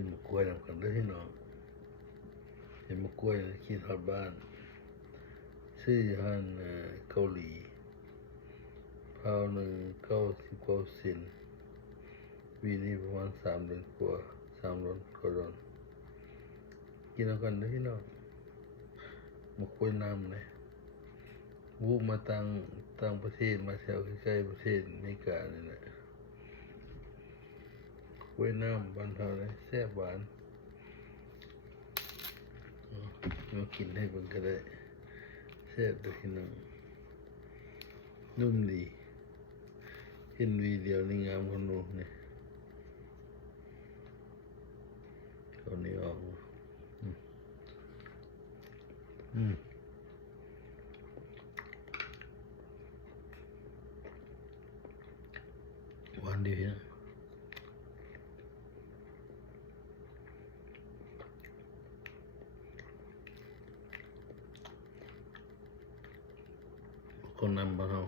กินมะกล้วยนำกันด้วยพี่น้องเห็นมะกล้วยขี่ทอดบ้านซื้อหันเกาหลีพาวหนึ่ง99 เซนวีนี้ประมาณ3 เดือนกว่า3 เดือนกว่ากินเอากันด้วยพี่น้องมะกล้วยน้ำเลยวูบมาต่างประเทศมาแถวใกล้ๆประเทศอเมริกานี่แหละกล้วยน้ำบ้านเราเลยแซ่บหวานมากินให้เบิ่งก็ได้แซ่บด้วยพี่น้องนุ่มดีเห็นวีเดียวนี่งามคนนู้นเนี่ยเขานี่ออกหวานดีนะคนนำบ้านเรา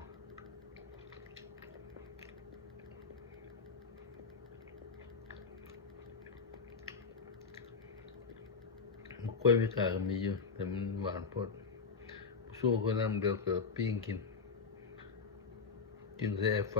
กล้วยไม่กล้าก็มีอยู่แต่มันหวานพอดสู้คนนำเดียวกับปิ้งกินแซ่ไฟ